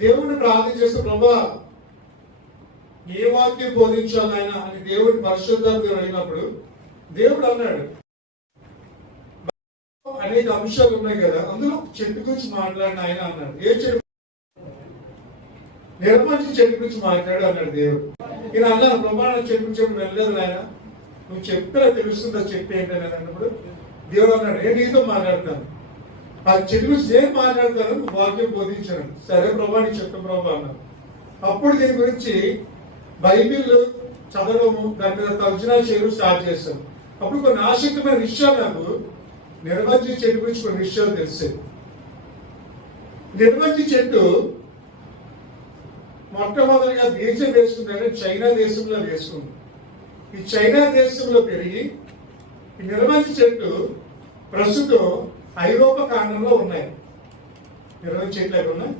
దేవుడిని ప్రార్థన చేస్తే ప్రభా ఏ వాక్యం బోధించాలి ఆయన అని దేవుడి పరిశుద్ధాత్మ అడిగినప్పుడు దేవుడు అన్నాడు అనేక అంశాలు ఉన్నాయి కదా, అందులో చెట్టు గురించి మాట్లాడిన ఆయన అన్నాడు. ఏ చెట్టు? నిర్మంచి చెట్టు గురించి మాట్లాడు అన్నాడు దేవుడు. నేను అన్నాను ప్రభా చెట్టు చెప్పి వెళ్ళలేదు ఆయన, నువ్వు చెప్తే తెలుస్తుందా చెట్టు ఏంటని అన్నప్పుడు దేవుడు అన్నాడు నేను నీతో మాట్లాడతాను, ఆ చెట్టు గురించి నేను మాట్లాడతాను, నువ్వు వాక్యం బోధించాను. సరే ప్రభా నీ చెప్తాం ప్రభా అన్నాను. అప్పుడు దీని గురించి బైబిల్ చదవము, దాని మీద తర్జుమా చేయడం స్టార్ట్ చేస్తాం. అప్పుడు కొన్ని ఆసక్తిమైన విషయాలు నాకు నిర్వంచి చెట్టు గురించి కొన్ని విషయాలు తెలిసాయి. నిర్వంచి చెట్టు మొట్టమొదటిగా బీజం వేసుకుంటే చైనా దేశంలో వేసుకుంది. ఈ చైనా దేశంలో పెరిగి ఈ నిర్వంచి చెట్టు ప్రస్తుతం ఐరోపా ఖండంలో ఉన్నాయి. నిర్వంచి చెట్లు ఎక్కడ ఉన్నాయి?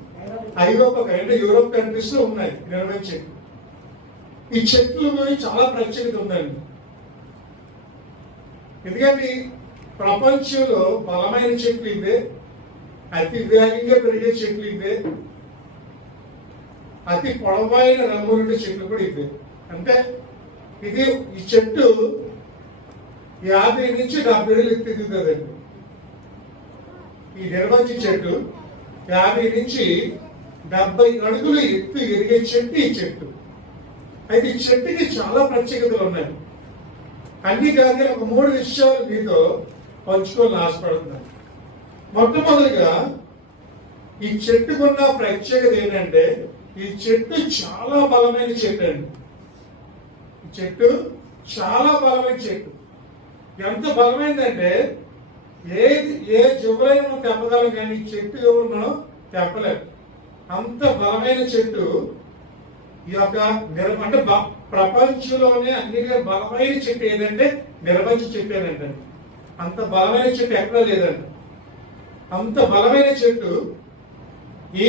ఐరోపా అంటే యూరోప్ కంట్రీస్ లో ఉన్నాయి నిర్వంచి చెట్లు. ఈ చెట్లు చాలా ప్రత్యేకత ఉందండి. ఎందుకంటే ప్రపంచంలో బలమైన చెట్లు ఇవే, అతి వేగంగా పెరిగే చెట్లు ఇవే, అతి పొడవైన రంగులుండే చెట్లు కూడా ఇవే. అంటే ఇది ఈ చెట్టు 50 నుంచి 70 ఏళ్ళు ఎత్తుతుందండి. ఈ నిర్వంచి చెట్టు 50 నుంచి 70 అడుగులు ఎత్తు ఎరిగే చెట్టు ఈ చెట్టు. అయితే ఈ చెట్టుకి చాలా ప్రత్యేకతలు ఉన్నాయి. అన్ని కాదు ఒక 3 విషయాలు మీతో పంచుకోవాలని ఆశపడుతున్నాను. మొట్టమొదటిగా ఈ చెట్టుకున్న ప్రత్యేకత ఏంటంటే ఈ చెట్టు చాలా బలమైన చెట్టు అండి. ఈ చెట్టు చాలా బలమైన చెట్టు. ఎంత బలమైందంటే ఏ జువ్వలైన మనం తెప్పగలం, కానీ ఈ చెట్టు ఎవరు మనం తెప్పలేము. అంత బలమైన చెట్టు ఈ యొక్క అంటే ప్రపంచంలోనే అన్నిటికీ బలమైన చెట్టు ఏదంటే నిర్వంచి చెట్టేనంటే. అంత బలమైన చెట్టు ఎక్కడ లేదంట. అంత బలమైన చెట్టు ఈ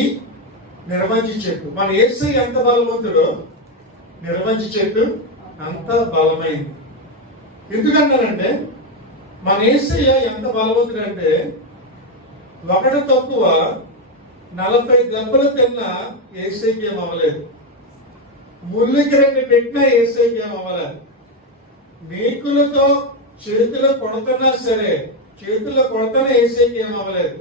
నిర్వంచి చెట్టు. మన యేసు ఎంత బలవంతుడో నిర్వంచి చెట్టు అంత బలమైంది. ఎందుకన్నానంటే మన యేసయ్య ఎంత బలవంతుడు అంటే ఒకటి తక్కువ 40 దెబ్బలు తిన్నా యేసయ్యకి ఏం అవ్వలేదు. ముళ్ళకి 2 పెట్టినా యేసయ్యకి ఏం అవ్వలేదు. మేకులతో చేతిలో కొడుతున్నా సరే, చేతుల్లో కొడుతున్నా యేసయ్యకి ఏం అవ్వలేదు.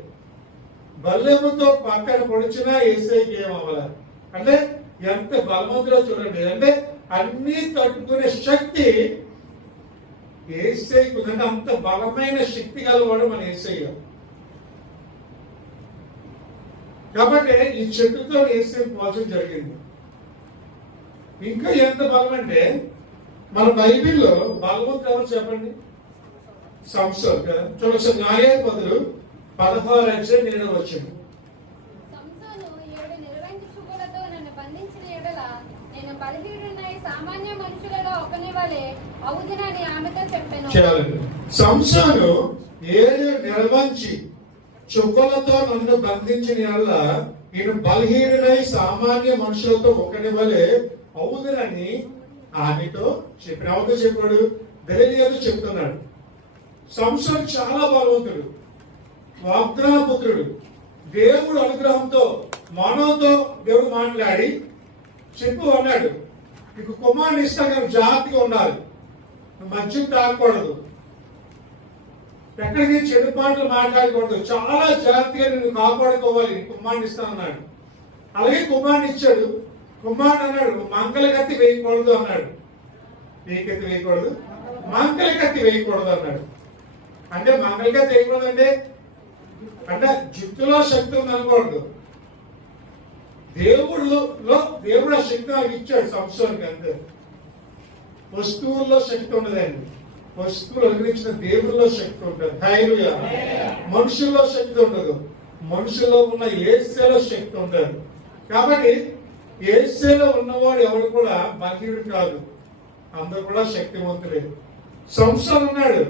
బల్లెముతో పక్కన పొడిచినా యేసయ్యకి ఏం అవ్వలేదు. అంటే ఎంత బలవంతులో చూడండి. అంటే అన్ని తట్టుకునే శక్తి యేసయ్యకు ఉంది. అంత బలమైన శక్తి గలవాడు మన యేసయ్య. కాబట్టి ఈ చెట్టుతో యేసయ్య పోల్చడం జరిగింది. ఇంకా ఎంత బలం అంటే మన బైబిల్లో బలవంతుడు ఎవరు చెప్పండి? సంసోన్ కదా. చూడొచ్చు న్యాయాధిపతులు 16 అధ్యాయం 7వ వచనం. సంసోను 7 నిర్వంచి చుక్కలతో నన్ను బంధించిన వల్ల నేను బలహీనుడై సామాన్య మనుషులతో ఒకని వలె అవుదునని ఆమెతో చెప్పిన. అవుతో చెప్పాడు, దెలీలియాతో చెప్తున్నాడు. సంసోను చాలా బలవంతుడు, వాగ్దాన పుత్రుడు. దేవుడు అనుగ్రహంతో మనోతో దేవుడు మాట్లాడి చెప్పు అన్నాడు, నీకు కుమారుని ఇస్తాను కానీ జాగ్రత్తగా ఉండాలి, నువ్వు మద్యం తాగకూడదు, ఎక్కడికి చెడు మాటలు మాట్లాడకూడదు, చాలా జాగ్రత్తగా నేను కాపాడుకోవాలి, కుమారుని ఇస్తాను అన్నాడు. అలాగే కుమారుని ఇచ్చాడు. కుమారుడు అన్నాడు మంగళ కత్తి వేయకూడదు అన్నాడు. ఏ కత్తి వేయకూడదు? మంగళ కత్తి వేయకూడదు అన్నాడు. అంటే మంగళ కత్తి వేయకూడదు అంటే జుట్టులో శక్తి ఉంది అనకూడదు. దేవుడు ఆ శక్తి నాకు ఇచ్చాడు సంవత్సరానికి. అంతే. వస్తువుల్లో శక్తి ఉండదండి. వస్తువులు అనుగ్రహించిన దేవుల్లో శక్తి ఉంటుంది. హల్లెలూయా. మనుషుల్లో శక్తి ఉండదు. మనుషుల్లో ఉన్న యేసులో శక్తి ఉంటుంది. కాబట్టి యేసులో ఉన్నవాడు ఎవరు కూడా బలహీనుడు కాదు, అందరూ కూడా శక్తివంతులే. సంవత్సరం ఉన్నాడు,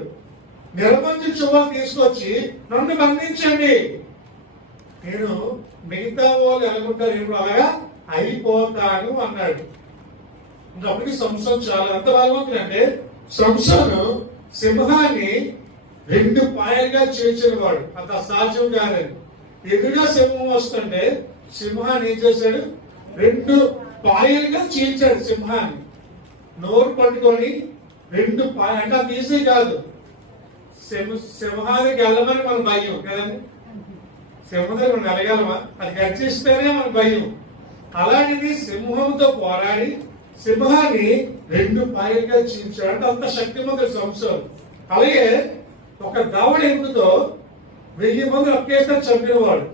నిర్బంధి చువ్వలు తీసుకొచ్చి నన్ను బంధించండి, నేను మిగతా వాళ్ళు ఎలాగుంటారు ఇప్పుడు అలాగా అయిపోతాను అన్నాడు. అప్పటికి సంవత్సరం చాలా ఎంత బలవంతుడు అంటే సంవత్సరం సింహాన్ని 2 పాయలుగా చేర్చిన వాడు. అంత అసాధ్యం కాదని. ఎదురుగా సింహం వస్తుంటే సింహాన్ని ఏం చేశాడు? రెండు పాయలుగా చీల్చాడు సింహాన్ని. నోరు పట్టుకొని రెండు అంటే అది ఈజీ కాదు. సింహానికి వెళ్ళమని మన భయం కదండి. సింహం దగ్గర మనం వెళ్ళగలమా? అది గర్జిస్తేనే మన భయం. అలాంటిది సింహంతో పోరాడి సింహాన్ని రెండు పాయలుగా చీల్చాడు. అంటే అంత శక్తిమంతుడు సంసారం. అలాగే ఒక దవడ ఎముకతో 1000 మంది ఒకేసారి చంపినవాడు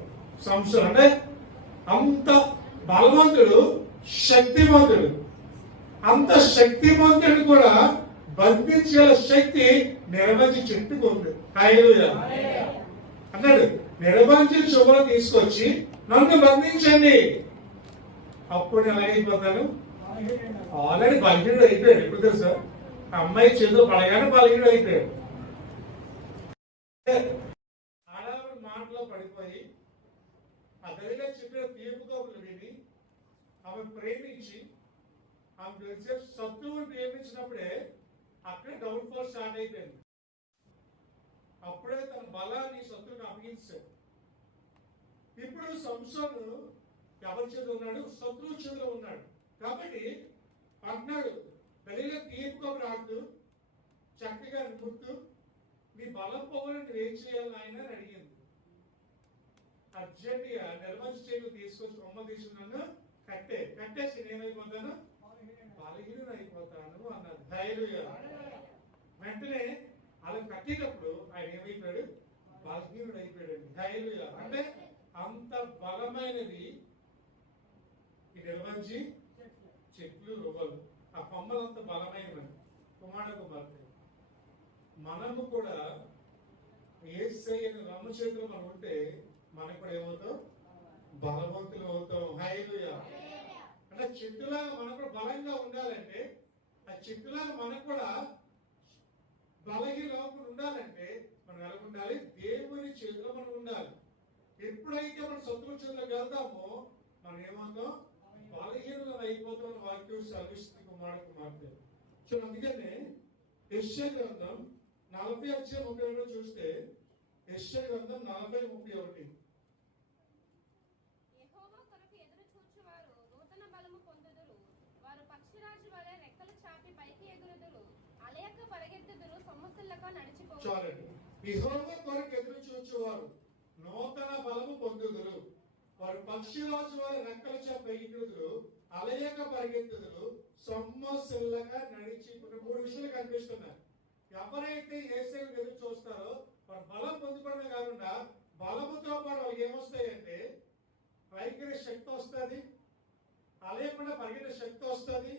సంసారం. అంటే అంత బలవంతుడు, శక్తిమంతుడు. అంత శక్తిమంతుడు కూడా బంధించే శక్తి నిర్బంధి చెట్టుకు ఉంది. హల్లెలూయా అన్నాడు. నిర్బంధి శుభ్ర తీసుకొచ్చి నన్ను బంధించండి, అప్పుడు ఎలాగైపోతాను? ఆల్రెడీ బలహీనుడు అయిపోయాడు. ఎప్పుడు తెలుసా? అమ్మాయి చేతిలో పడగానే బలహీనుడు అయిపోయాడు. ఆడవాడు మాటలో పడిపోయి ఆ గదిలో చెప్పిన తీర్పు కబుర్లు విని ఆమె ప్రేమించి ఆమె తెలిసే శత్రువుని ప్రేమించినప్పుడే అక్కడే డౌన్ ఫాల్ స్టార్ట్ అయిపోయింది. అప్పుడే తన బలాన్ని శత్రువుని అప్పగించాడు. ఇప్పుడు సంసోను ఎవరి చేతిలో ఉన్నాడు? శత్రువు చేతిలో ఉన్నాడు. కాబట్టి అంటున్నాడు, గదిలో తీర్పు కబురు ఆడుతూ చక్కగా గుర్తు నీ బలం పోవాలని ఏం చేయాలని ఆయన అడిగింది. అర్జెంటుగా నిర్మంచి చేతులు తీసుకొచ్చి కొమ్మ తీసుకున్నాను, కట్టేసి నేనైపోతాను, బలహీనుడు అయిపోతాను అన్నది. హల్లెలూయా. వెంటనే అలా కట్టినప్పుడు ఆయన ఏమైపోయాడు? బలహీనుడు అయిపోయాడు. హల్లెలూయా. అంటే అంత బలమైనది ఈ నిర్మంచి చెట్లు, రువ్వలు. ఆ కొమ్మలు అంత బలమైనవి. కుమార్తె మనము కూడా యేసయ్యని రమ్మ చేతిలో మనం ఉంటే మనకు కూడా ఏమవుతాం? బలవంతులు అవుతాం. హల్లెలూయా. అంటే చెట్టులాగా మనం కూడా బలంగా ఉండాలంటే, ఆ చెట్టులాగా మనకు కూడా బలహీనకుండా ఉండాలంటే మనం ఎలా ఉండాలి? దేవుని చేతిలో మనం ఉండాలి. ఎప్పుడైతే మనం శత్రువు చేతిలోకి వెళ్తామో మనం ఏమవుతాం? బలహీనత అయిపోతాం. వాక్యం సెలవిస్తుంది కుమార్తె. సో అందుకనే యెషయా గ్రంథం 40:31 చూస్తే, యెషయా గ్రంథం 40:31 యెహోవా కొరకు ఎదురు చూచువారు నూతన బలము పొందుదురు, వారు పక్షిరాజు వలె రెక్కలు చాపి పైకి ఎగురుదురు, అలయక పరిగెత్తుదురు, సొమ్మసిల్లక నడిచిపోదురు. చాలండి. యెహోవా కొరకు ఎదురు చూచువారు నూతన బలము పొందుదురు, వారు పక్షిరాజు వలె రెక్కలు చాపి పైకి ఎగురుదురు, అలయక పరిగెత్తుదురు, సొమ్మసిల్లగా నడిచి. 3 విషయాలు కనిపిస్తున్నాయి. ఎవరైతే యేసయ్యను ఎదురు చూస్తారో వారు బలం పొందుకోవడమే కాకుండా బలముతో పాటు వాళ్ళకి ఏమొస్తాయంటే పైకి శక్తి వస్తుంది, అలేకుండా పరిగెత్తే శక్తి వస్తుంది,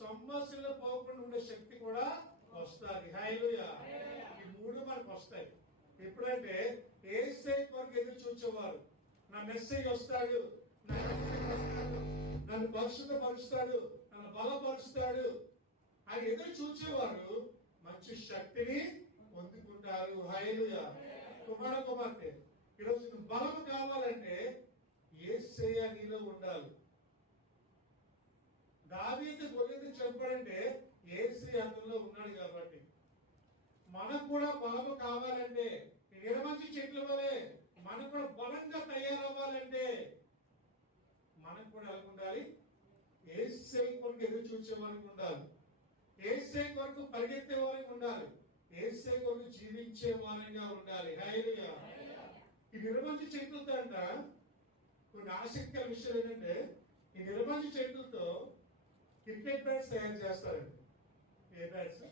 సొమ్మసిల్లో పోకుండా ఉండే శక్తి కూడా వస్తుంది. హల్లెలూయా. ఈ 3 మనకు వస్తాయి. ఎప్పుడంటే యేసయ్య కొరకు ఎదురు చూచేవారు, నా మెస్సేజ్ వస్తాడు, నన్ను పరిశుద్ధపరుస్తాడు, నన్ను బలపరుస్తాడు అని ఎదురు చూచేవారు మంచి శక్తిని పొందుకుంటారు. హల్లెలూయా. కుమార్తె, ఈరోజు నువ్వు బలం కావాలంటే యేసయ్య నీలో ఉండాలి. దావీదు గొర్రెను చంపాడంటే యేసయ్య అతనిలో ఉన్నాడు కాబట్టి. మనకు కూడా బలము కావాలంటే నిర్మంచి చెట్ల వలె మనం కూడా బలంగా తయారవ్వాలంటే మనకు కూడా ఎలా ఉండాలి? యేసయ్య కొరకు ఎదురు చూసే వారికి ఉండాలి, యేసయ్య కొరకు పరిగెత్తే వారికి ఉండాలి, యేసయ్య కొరకు జీవించే వారిగా ఉండాలి. హల్లెలూయా. ఈ నిర్మంచి చెట్లతో అంట కొన్ని ఆసక్తికర విషయాలు ఏంటంటే, ఈ నిర్మంచి చెట్లతో క్రికెట్ బ్యాట్స్ తయారు చేస్తారండి. ఏ బ్యాట్స్?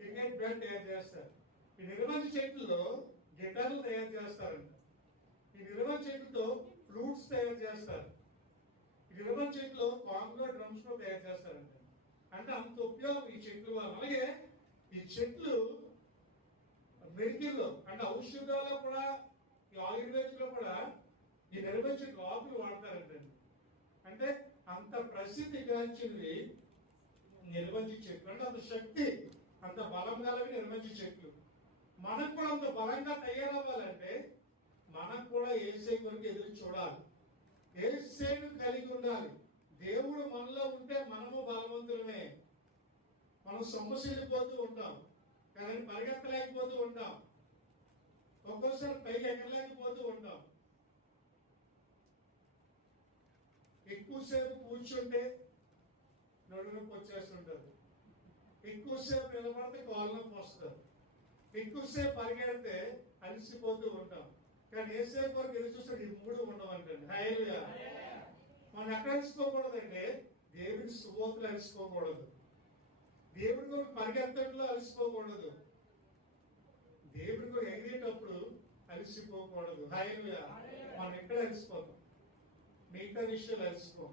క్రికెట్ బ్యాట్ తయారు చేస్తారు. ఈ నిర్మంచి చెట్లలో గిటార్లు తయారు చేస్తారంట. ఈ నిర్మంచి చెట్లతో ఫ్లూట్స్ తయారు చేస్తారు. ఈ నిర్మంచి చెట్లు కాంగో డ్రమ్స్ లో తయారు చేస్తారంట. అంటే అంత ఉపయోగం ఈ చెట్లు వల్ల. అలాగే ఈ చెట్లు మెడికల్లో అంటే ఔషధాల్లో కూడా, ఈ ఆయుర్వేదిక్ లో కూడా ఈ నిర్మంచి చెట్లు ఆకులు వాడతారంటండి. అంటే అంత ప్రసిద్ధి గాంచినవి నిర్మంచి చెట్లు. అంటే అంత శక్తి, అంత బలం గలవి నిర్మంచి చెట్లు. మనకు కూడా అంత బలంగా తయారవ్వాలంటే మనం కూడా యేసయ్య కొరకు ఎదురు చూడాలి, యేసయ్యను కలిగి ఉండాలి. దేవుడు మనలో ఉంటే మనము బలవంతులమే. మనం సొమ్మసిల్లిపోతూ ఉంటాం, కానీ పరిగెత్తలేకపోతూ ఉంటాం, ఒక్కోసారి పైకి ఎక్కలేకపోతూ ఉంటాం. ఎక్కువసేపు కూర్చుంటే నడుము నొప్పి వచ్చేస్తుంటారు, ఎక్కువసేపు నిలబడితే కాళ్ళ నొప్పి వస్తారు, ఎక్కువసేపు పరిగెడితే అలసిపోతూ ఉంటాం. కానీ ఏసేపు వరకు ఎదురు చూస్తే ఈ మూడు ఉండవంటండి. హల్లెలూయా. మనం ఎక్కడ అలసిపోకూడదంటే దేవుని సుబోతులు అలసిపోకూడదు, దేవుడి కొరకు పరిగెత్తట్లో అలసిపోకూడదు, దేవుడి కొరకు ఎగిరేటప్పుడు అలసిపోకూడదు. హల్లెలూయా. మనం ఎక్కడ అలసిపోతాం, మిగతా విషయాలు అలసిపోం.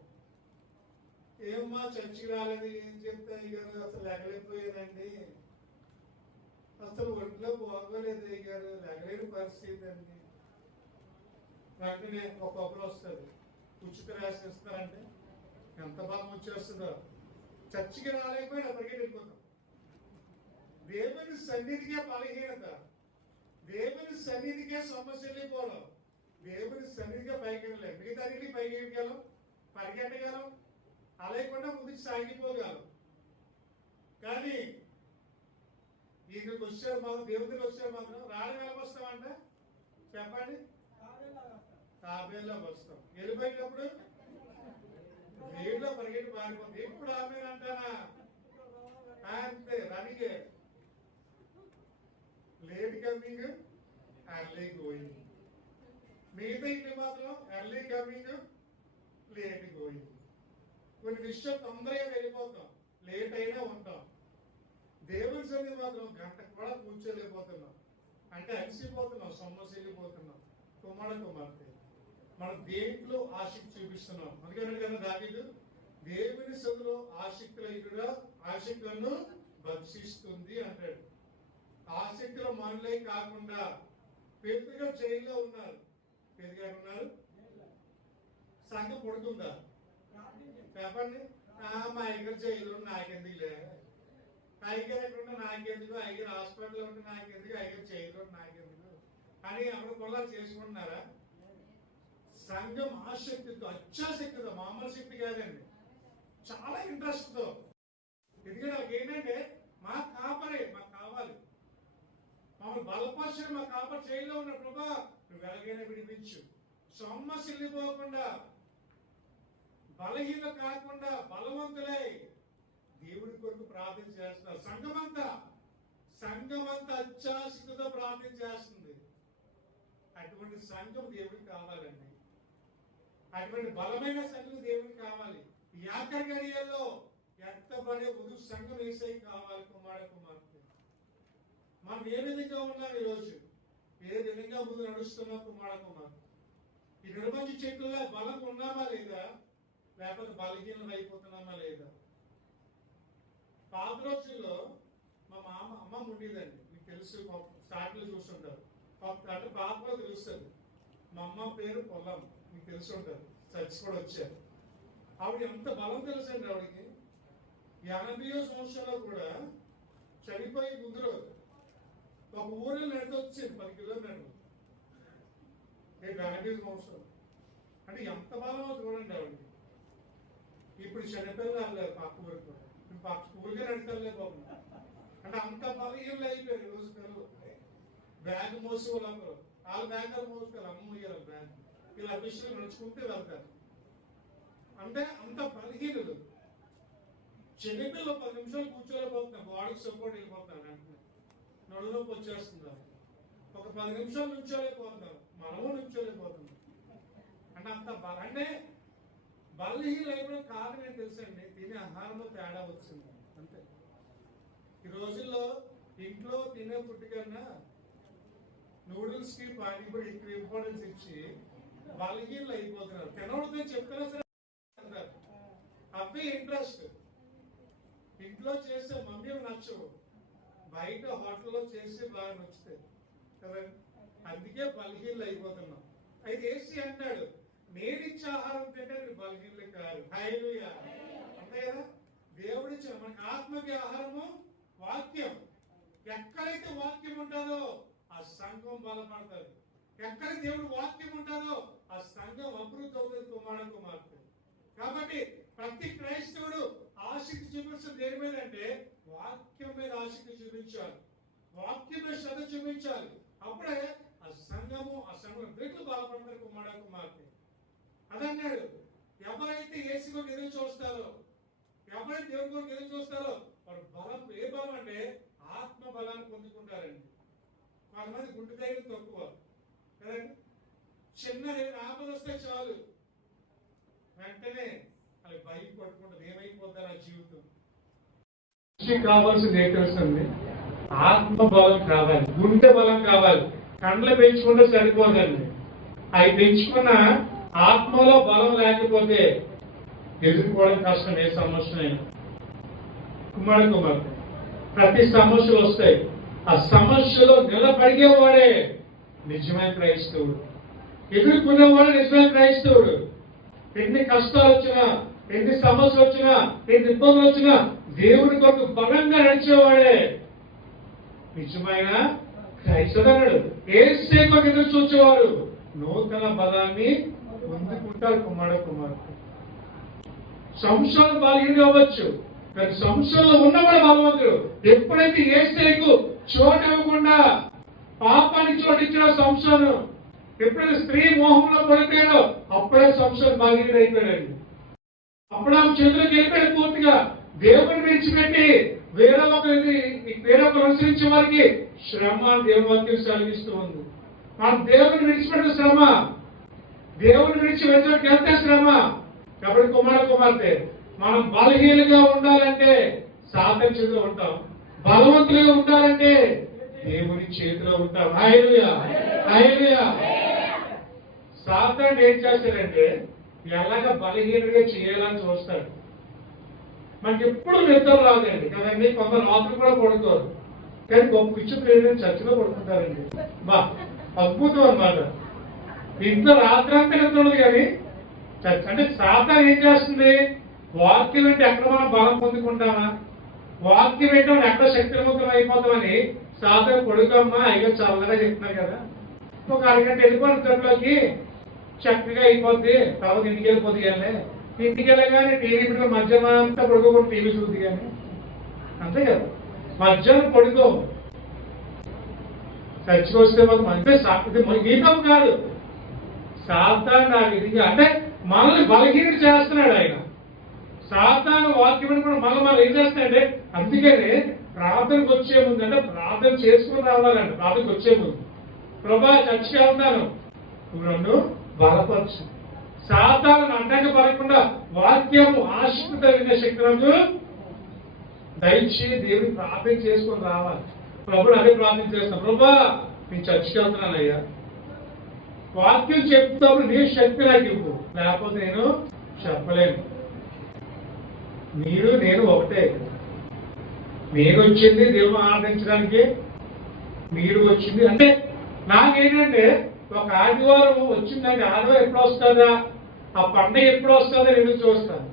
ఏమమ్మా చర్చికి రాలేదు, ఏం చెప్తాయి గారు, అసలు ఎగలేకపోయానండి, అసలు ఒంట్లో బాగోలేదు గారు, ఎగలేని పరిస్థితి అండి. వెంటనే ఒక కొబ్బరి వస్తుంది, ఉచిత రేషన్ ఇస్తారంటే ఎంత బలం వచ్చేస్తుందో. చర్చికి రాలేకపోయినా పరిగెట్టి వెళ్ళిపోతాం. దేవుని సన్నిధికే బలహీనత, దేవుని సన్నిధికే సమస్య వెళ్ళిపోవడం, దేవుని సన్నిధిగా పైకి వెళ్ళలేం. మిగతా పైకి వెళ్ళగలం, పరిగెట్టగలం, అలేకుండా ముందుకు సాగిపోగలం. కానీ ఈయనకి వచ్చారు మాత్రం, దేవుడి దగ్గర వచ్చారు మాత్రం రాళ్ళ వస్తామంట, చెప్పండి, తాబేలా వస్తాం. వెళ్ళిపోయేటప్పుడు నీళ్ళలో పరిగెట్టి పారిపోతుంది. ఎప్పుడు ఆమె అంటానా అంతే, running, late coming, early going. మిగతా ఇంటి మాత్రం ఎర్లీ కమింగ్, లేట్ గోయింగ్. కొన్ని విషయం తొందరగా వెళ్ళిపోతాం, లేట్ అయినా ఉంటాం. దేవుని సన్నిధి మాత్రం గంట కూడా కూర్చోలేకపోతున్నాం, అంటే అలసిపోతున్నాం, సొమ్మసి వెళ్ళిపోతున్నాం. కుమార్తె మనం దేంట్లో ఆసక్తి చూపిస్తున్నాం. అందుకని కదా దావీదు, దేవుని సన్నిధిలో ఆసక్తులను భక్షిస్తుంది అంటాడు. ఆసక్తిలో మనలే కాకుండా పేతురు గారు జైల్లో ఉన్నారు. పేతురు గారు ఉన్నారు, సంఘం పడుతుందా చెప్పండి. మా అయ్యగారు జైల్లో నాకెందుకులే, అయ్యగారు ఎక్కడున్నా నాకెందుకు, అయ్యగారు హాస్పిటల్లో ఉంటే నాకెందుకు, అయ్యగారు జైల్లో నాకెందుకు అని అక్కడ కొల్లా చేసుకుంటున్నారా? సంఘం ఆసక్తితో, అత్యాసక్తితో, మామూలు శక్తి కాదండి, చాలా ఇంట్రెస్ట్ తో. ఎందుకంటే వాళ్ళకి ఏంటంటే మాకు కాపరే, మాకు కావాలి, మమ్మల్ని బలపరిచిన మా కాపరి జైల్లో ఉన్న ప్రభా నువ్వు ఎలాగైనా విడిపించు, సొమ్మసి వెళ్ళిపోకుండా, బలహీన కాకుండా బలవంతులై దేవుడి కొరకు ప్రార్థన చేస్తున్నారు. సంఘమంతా అత్యాసక్తితో ప్రార్థన చేస్తుంది. అటువంటి సంఘం దేవుడికి కావాలండి, అటువంటి బలమైన సంఘం దేవుడికి కావాలి. ఈ ఆఖరి గడియల్లో ఎత్తబడే ఉదు సంఘం వేసే కావాలి. కుమార్తె మనం ఏ విధంగా ఉన్నాం ఈరోజు, ఏ విధంగా ముందు నడుస్తున్నాం? కుమార్తె ఈ నిర్బంధ చెట్లలో బలం ఉన్నామా లేదా, లేకపోతే బలహీనం అయిపోతున్నామా లేదా? పాత రోజుల్లో మా అమ్మ ఉండేదండి, మీకు తెలుసు, స్టార్ట్ లో చూస్తుంటారు, అంటే పాపలో తెలుస్తుంది. మా అమ్మ పేరు పొల్లం, మీకు తెలిసి ఉంటారు, చర్చి కూడా వచ్చారు. ఆవిడ ఎంత బలం తెలుసండి ఆవిడకి. 80వ సంవత్సరంలో కూడా చనిపోయి ముందు రోజు ఒక ఊరిలో నడిచొచ్చింది 10 కిలోమీటర్లు. 80వ సంవత్సరం అంటే ఎంత బలమో చూడండి ఆవిడకి. ఇప్పుడు చనిపోయిన రాలేదు పక్క ఊరికి కూడా, పక్క ఊరికే నడిచలేకపోతుంది. అంటే అంత బలహీనలు అయిపోయారు రోజు పిల్లలు. బ్యాగ్ మోసి వాళ్ళందరూ, వాళ్ళ బ్యాగ్ మోసుకోవాలి, అమ్మ బ్యాగ్, వీళ్ళు అఫీషియల్ నడుచుకుంటే వెళ్తారు. అంటే అంత బలహీనులు. చిన్నపిల్లలు 10 నిమిషాలు కూర్చోలేకపోతున్నారు, బాడీకి సపోర్ట్ వెళ్ళిపోతున్నారు, వెంటనే నడులోకి వచ్చేస్తున్నారు. ఒక 10 నిమిషాలు నుంచోలేకపోతున్నారు, మనము నుంచోలేకపోతున్నాం. అంటే అంత అంటే బలహీనలు అయిపోయిన కారణం ఏంటి తెలుసండి, తినే ఆహారంలో తేడా వచ్చింది అంతే. ఈ రోజుల్లో ఇంట్లో తినే ఫుడ్ కన్నా నూడిల్స్ కి పానీపూరి ఎక్కువ ఇంపార్టెన్స్ ఇచ్చి బలహీనలు అయిపోతున్నారు. తినవద్దని చెప్తున్నా సరే అవే ఇంట్రెస్ట్. ఇంట్లో చేసే మమ్మీ నచ్చవు, బయట హోటల్లో చేసి బాగా నచ్చుతాయి కదా, అందుకే బలహీనలు అయిపోతున్నాం. అయితే ఏసీ అంటాడు, నేనిచ్చే ఆహారం తింటే మీరు బలహీనలు కాదు. హల్లెలూయా. అంతే కదా, దేవుడిచ్చిన మనకి ఆత్మకి ఆహారము వాక్యం. ఎక్కడైతే వాక్యం ఉంటుందో ఆ సంఘం బలపడుతుంది. ఎక్కడ దేవుడు వాక్యం ఉంటుందో ఆ సంఘం అభివృద్ధి అవుతుంది. కుమార్తె కాబట్టి ప్రతి క్రైస్తవుడు ఆసక్తి చూపించడం దేని మీద అంటే వాక్యం మీద ఆసక్తి చూపించాలి, వాక్యం మీద శ్రద్ధ చూపించాలి. అప్పుడే ఆ సంఘం రెట్లు బలపడతారు. కుమార్తె అదన్నాడు, ఎవరైతే యేసు కొరకు ఎదురు చూస్తారో, ఎవరైతే దేవుని కొరకు ఎదురు చూస్తారో వారు బలం, ఏ బలం అంటే ఆత్మ బలాన్ని పొందుకుంటారండి. కొంతమంది గుండెకాయలు తక్కువ కదండి, చిన్న ఆపద వస్తే చాలు వెంటనే అది భయం పట్టుకుంటుంది, ఏమైపోతారు ఆ జీవితం. కావాల్సింది ఏం తెలుస్తుంది? ఆత్మ బలం కావాలి, గుండె బలం కావాలి. కండ్లు పెంచుకుంటే సరిపోదండి, అవి పెంచుకున్న ఆత్మలో బలం లేకపోతే ఎదుర్కోవడం కష్టం. ఏ సమస్యనైనా కుమార్తె ప్రతి సమస్యలు వస్తాయి, ఆ సమస్యలో నిలబడిగేవాడే నిజమైన క్రైస్తవుడు, ఎదుర్కొనేవాడే నిజమైన క్రైస్తవుడు. ఎన్ని కష్టాలు వచ్చినా, ఎన్ని సమస్యలు వచ్చినా, ఎన్ని ఇబ్బందులు వచ్చినా దేవుని కొరకు బలంగా నడిచేవాడే నిజమైన క్రైస్తవుడు. యేసు కొరకు ఎదురు చూచేవారు నూతన బలాన్ని పొందుకుంటారు. కుమార్తె సంశయం బలహీన అవ్వచ్చు, కానీ సంశయంలో ఉన్నవాడు బలవంతుడు. ఎప్పుడైతే యేసుకు చోటు ఇవ్వకుండా పాపానికి చోటు ఇచ్చిన సంశయం, ఎప్పుడైతే స్త్రీ మోహంలో పడిపోయాడో అప్పుడే సంశయం బలహీన అయిపోయాడండి. అప్పుడు ఆమె చేతులకు వెళ్ళిపోయాడు పూర్తిగా. దేవుని విడిచిపెట్టి వేరే ఒకరు అనుసరించే వారికి శ్రమ దేవుని వాక్యం సెలవిస్తూ ఉంది. మనం దేవుని విడిచిపెట్టిన శ్రమ, దేవుని విడిచి వెళ్తే శ్రమ. కాబట్టి కుమార్తె మనం బలహీనంగా ఉండాలంటే సాతాను చేతిలో ఉంటాం, బలవంతులుగా ఉండాలంటే దేవుని చేతిలో ఉంటాం. హల్లెలూయా, హల్లెలూయా. సాతాను ఏం చేస్తాడంటే ఎలాగ బలహీనంగా చేయాలని చూస్తాడు. మనకి ఎప్పుడు నిద్ర రాదండి కదండి, కొందరు రాత్రి కూడా పడుకోరు, కానీ గొప్ప విచిత్రం ఏంటంటే చర్చిలో పడుకుంటారండి. బా అద్భుతం అన్నమాట. ఇంట్లో రాత్రి అంతా నిద్ర ఉండదు, కానీ చర్చ అంటే సాతాను ఏం చేస్తుంది? వాక్యం అంటే ఎక్కడ మనం బలం పొందుకుంటామా, వాక్యం ఏంటో మనం ఎక్కడ శక్తివంతం అయిపోతామని సాతాను పడుకోమ్మా అయ్యో చల్లగా చెప్తున్నారు కదా, ఒక అరగంట వెళ్ళిపోయిన తొట్లోకి చక్కగా అయిపోద్ది, తర్వాత ఇంటికి వెళ్ళిపోద్ది. కానీ ఇంటికి వెళ్ళగానే టీవీ పెట్టుకుని మధ్యాహ్నం అంతా పడుకోకుండా టీవీ చూద్ది, కానీ అంతే కదా. మధ్యాహ్నం పడుకో, చర్చికి వస్తే మాత్రం అంతే. గీతం కాదు, సాతాను నా విధిగా అంటే మనల్ని బలహీనం చేస్తున్నాడు ఆయన. సాతాను వాక్యం కూడా మనం ఏం చేస్తాడంటే, అందుకనే ప్రార్థనకు వచ్చే ముందు అంటే ప్రార్థన చేసుకుని రావాలండి. ప్రార్థనకు వచ్చే ముందు ప్రభా చర్చికి వెళ్తాను, నువ్వు నన్ను బలపరచు. సాతాను అడ్డంగా పడకుండా వాక్యము ఆశక్తితో వినే శక్తి నాకు దయచి దేవుని ప్రార్థన చేసుకొని రావాలి. ప్రభుని అదే ప్రార్థన చేస్తాను, ప్రభా నేను చర్చికి వెళ్తున్నానయ్యా, వాక్యం చెప్తాప్పుడు నీ శక్తి నాకు ఇవ్వు, లేకపోతే నేను చెప్పలేను. మీరు నేను ఒకటే. నేను వచ్చింది దేవుని ఆరాధించడానికి, మీరు వచ్చింది అంటే నాకేంటంటే ఒక ఆదివారం వచ్చిందంటే ఆదివారం ఎప్పుడు వస్తుందా, ఆ పండుగ ఎప్పుడు వస్తుందో నేను చూస్తాను.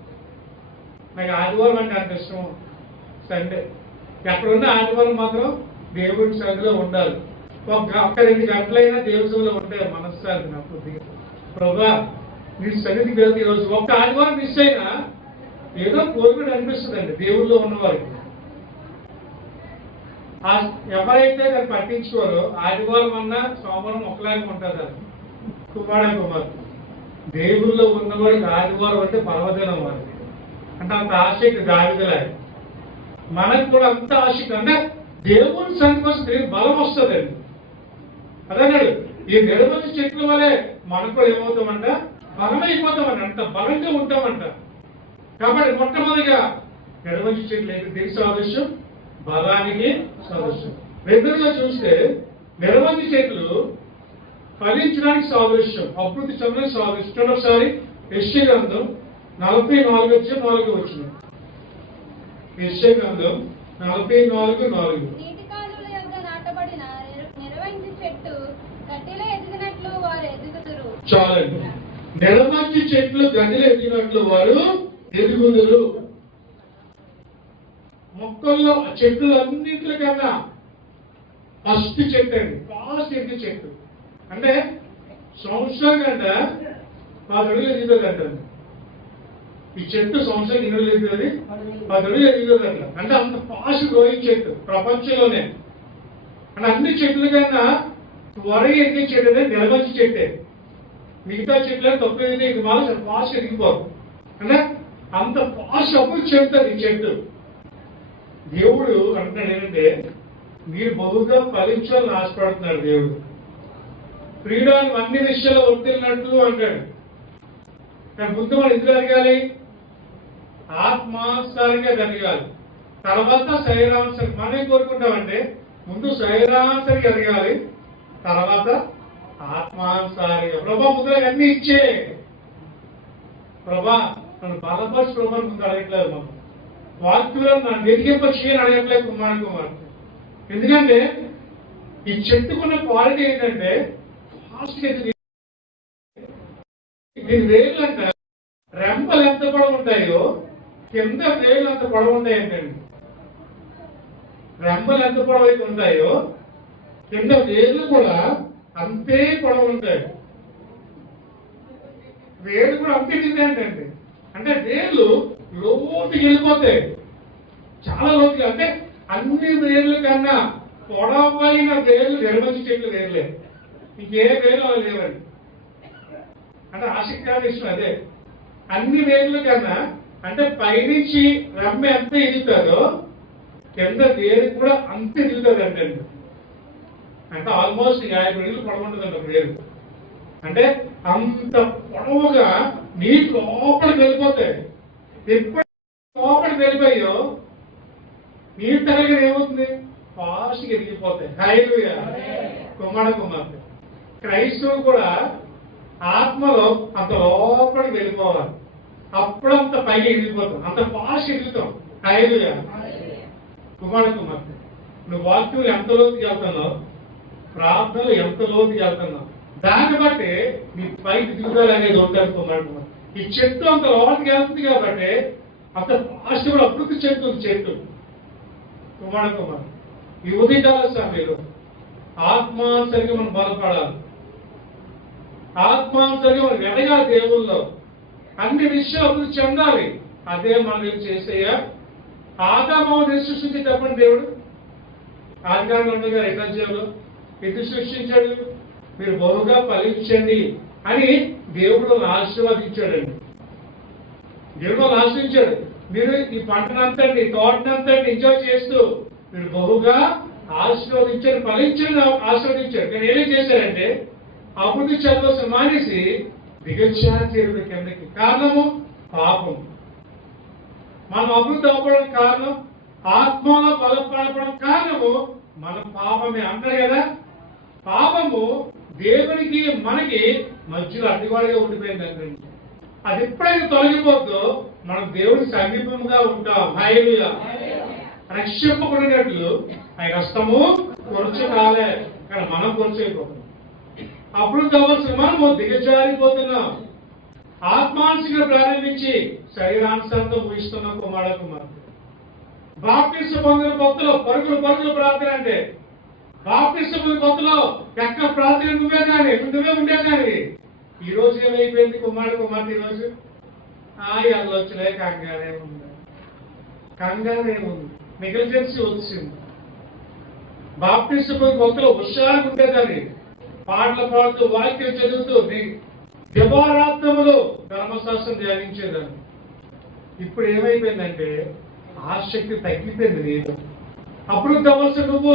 నాకు ఆదివారం అంటే అంత ఇష్టం. సండే ఎక్కడున్న ఆదివారం మాత్రం దేవుడి సన్నిధిలో ఉండాలి. ఒక్క 2 గంటలైనా దేవుడి సన్నిధిలో ఉంటే మనశ్శాంతి నాకు కొద్దిగా. ప్రభా నీ సన్నిధికి వెళ్తే ఈరోజు ఒక్క ఆదివారం మిస్ అయినా ఏదో కోరికడు అనిపిస్తుందండి దేవుళ్ళో ఉన్నవారికి. ఎవరైతే దాన్ని పట్టించుకోరో ఆదివారం అన్నా సోమవారం ఒకలాగా ఉంటుంది. కుమార్తె దేవుళ్ళో ఉన్నవాడికి ఆదివారం అంటే పర్వదినం వారికి, అంటే అంత ఆసక్తి దావిదలాగా. మనకు కూడా అంత ఆసక్తి అంటే దేవుని సన్నిధికి వస్తే బలం వస్తుందండి. అదన్నాడు, ఈ నిరవధి చెట్ల వల్లే మనకు కూడా ఏమవుతామంట, బలమైపోతామంట, అంత బలంగా ఉంటామంట. కాబట్టి మొట్టమొదటిగా నిరవధి చెట్లు ఏంటి? దేనికి సాదృశ్యం? బలానికి సాదృశ్యం. రెండోగా చూస్తే నిరవధి చెట్లు ఫలించడానికి సాదృశ్యం, అభివృద్ధి చెందడానికి సాదృశ్యం. చూడండి ఒకసారి యెషయా గ్రంథం 44:4 యెషయా గ్రంథం 44:4. చాలండి. నిరవంచి చెట్లు గదిలో ఎదిగినట్లు వారు ఎదుగుదురు. మొక్కల్లో చెట్లు అన్నింటికన్నా ఫస్ట్ చెట్టు అండి, ఫాస్ట్ ఎదిగే చెట్టు. అంటే సంవత్సరం కంట 10 అడుగులు ఎదుగుతుందంట. ఈ చెట్టు సంవత్సరం 2 అడుగులు ఎదుగుతుంది, 10 అడుగులు ఎదుగుతుందంట. అంటే అంత ఫాస్ట్ గ్రోయింగ్ చెట్టు ప్రపంచంలోనే. అంటే అన్ని చెట్ల కన్నా త్వరగా ఎదిగే చెట్టు అంటే నిరవంచి చెట్టే. మిగతా చెట్లు తక్కువ ఎదిగితే ఇది మాత్రం ఫాస్ట్ ఎదిగిపోదు. అంటే అంత ఫాస్ట్ అభివృద్ధి చెందుతుంది ఈ చెట్టు. దేవుడు అంటున్నాడు ఏంటంటే మీరు బహుగా ఫలించాలని ఆశపడుతున్నాడు దేవుడు. ప్రియుడానికి అన్ని విషయాలు వర్తిల్లినట్లు అంటాడు. కానీ ముందు మనం ఎందుకు ఎదగాలి? ఆత్మానుసారంగా ఎదగాలి, తర్వాత శరీరానుసరి. మనం ఏం కోరుకుంటామంటే ముందు శరీరానుసరికి ఎదగాలి, తర్వాత ఆత్మానుసారిగా. ప్రభా ముందుగా అన్ని ఇచ్చే, ప్రభా నన్ను బలపరిచి ప్రభా ముందు అడగట్లేదు. మనం వాక్యంలో నన్ను వెలిగింప చేయని అడగట్లేదు కుమార్. ఎందుకంటే ఈ చెట్టుకున్న క్వాలిటీ ఏంటంటే ఫాస్ట్ దీని వేలు అంటే రెంపలు ఎంత పొడవు ఉంటాయో కింద వేలు ఎంత పొడవు ఉంటాయి ఏంటండి. రెంపలు ఎంత పొడవు ఉంటాయో కింద వేలు కూడా అంతే పొడవు ఉంటాయి. వేలు కూడా అంతే ఏంటండి. అంటే వేలు లోతుకి వెళ్ళిపోతాయి, చాలా లోతుగా. అంటే అన్ని వేర్ల కన్నా పొడవైన వేలు నిర్వహించి చెట్లు వేరలేదు, ఇంకే వేలు అవి లేవండి. అంటే ఆసక్తికరమైన విషయం అదే. అన్ని వేర్ల కన్నా అంటే పైనుంచి రమ్మ ఎంత ఎదుగుతుందో కింద వేరు కూడా అంత ఎదుగుతుంది అంటే. అంటే ఆల్మోస్ట్ 50 అడుగులు పొడవుంటుందండి ఒక వేరు. అంటే అంత పొడవుగా నీటి లోపలికి వెళ్ళిపోతాయి. ఎప్పుడు లోపలికి వెళ్ళిపోయో నీరు తరగని ఏమవుతుంది? ఫాస్ట్గా ఎదిగిపోతాయి. హల్లెలూయా. కుమార్తె క్రైస్తవులు కూడా ఆత్మలో అంత లోపలికి వెళ్ళిపోవాలి, అప్పుడు అంత పైకి ఎదిగిపోతాం, అంత ఫాస్ట్ ఎదుగుతాం. హల్లెలూయా. కుమార్తె నువ్వు వాక్యం ఎంత లోతుకి వెళ్తున్నావు, ప్రార్థనలు ఎంత లోతుకి వెళ్తున్నావు, దాన్ని బట్టి నీ పైకి దిగుదల అనేది ఉంటుంది. కుమార్తె ఈ చెట్టు అంత లోపలికి వెళ్తుంది కాబట్టి అంత ఫాస్ట్ కూడా అభివృద్ధి చెందుతుంది చెట్టు. కుమార్తె ఈ ఉదయకాల సమయంలో ఆత్మానుసరిగా మనం బలపడాలి, ఆత్మానుసరిగా మనం ఎదగాలి, దేవుల్లో అన్ని విషయాలు అభివృద్ధి చెందాలి. అదే మనం చేసేయ ఆదాము సృష్టించి చెప్పండి. దేవుడు ఆదికాండం ఉండగా 5వ అధ్యాయంలో ఎందుకు సృష్టించాడు? మీరు బహుగా ఫలించండి అని దేవుడు ఆశీర్వదించాడండి. దేవుడు ఆశీర్వదించాడు. మీరు ఈ పంటనంతటి తోటనంతటి ఎంజాయ్ చేస్తూ మీరు బహుగా ఆశీర్వదించాడు, ఫలించండి ఆశీర్వదించాడు. నేను ఏమేం చేశారంటే అభివృద్ధి చదవలసిన మానేసి దిగజారి చేరుడు కిందకి. కారణము పాపం. మనం అభివృద్ధి అవ్వడానికి కారణం, ఆత్మలో బలపడడం కారణము మన పాపమే అంటారు కదా. పాపము దేవునికి మనకి మధ్యలో అడ్డువాడిగా ఉండిపోయింది అంటే అది ఎప్పుడైతే తొలగిపోద్దో మనం దేవుడి సమీపంగా ఉంటాం. హల్లెలూయా. రక్షింపబడినట్లు ఆయన హస్తము కొరచు కాలే, కానీ మనం కొరచు అయిపోతున్నాం. అప్పుడు కావాల్సిన మనము దిగజారిపోతున్నాం. ఆత్మానుసంగా ప్రారంభించి శరీరానుసంతో ఊహిస్తున్నాం. కుమార్తె బాప్టిస్మ పొందిన కొత్తలో పరుగులు ప్రార్థన అంటే బాప్టిస్మ పొందిన కొత్తలో ఎక్కడ ప్రార్థన నువ్వే ఉండే కానీ ఈ రోజు ఏమైపోయింది? కుమార్తె ఈరోజు వెళ్ళొచ్చులే, కంగారే ఉంది, నెగ్లిజెన్సీ వచ్చింది. బాప్టిస్మ పొందిన కొత్తలో ఉత్సాహంగా ఉండేదాన్ని, పాటలు పాడుతూ వాక్యం చదువుతూ దివారాత్రములు ధర్మశాస్త్రం ధ్యానించేదాన్ని. ఇప్పుడు ఏమైపోయిందంటే ఆసక్తి తగ్గిపోయింది. నేను అప్పుడు కావాల్సిన నువ్వు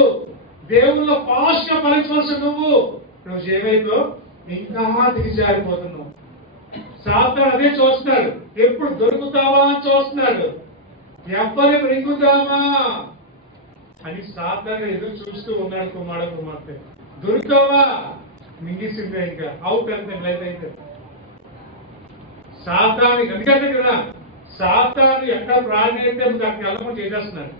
దేవుళ్ళో ఫాస్ట్ గా ఫలించవలసిన నువ్వు రోజు ఏమైందో ఇంకా దిగజారిపోతున్నావు. సాతాను అదే చూస్తున్నాడు, ఎప్పుడు దొరుకుతావా అని చూస్తున్నాడు, ఎవరిని మింగుతావా అని సాతాను ఎదురు చూస్తూ ఉన్నాడు. కుమార్తె దొరుకుతావా? మింగిసిందే, ఇంకా అవుట్ అంతే లైఫ్ అయితే. సాతాను ఎందుకంటే కదా సాతాను ఎక్కడ ప్రాణి అయితే దానికి వెళ్ళమో చేసేస్తున్నాడు.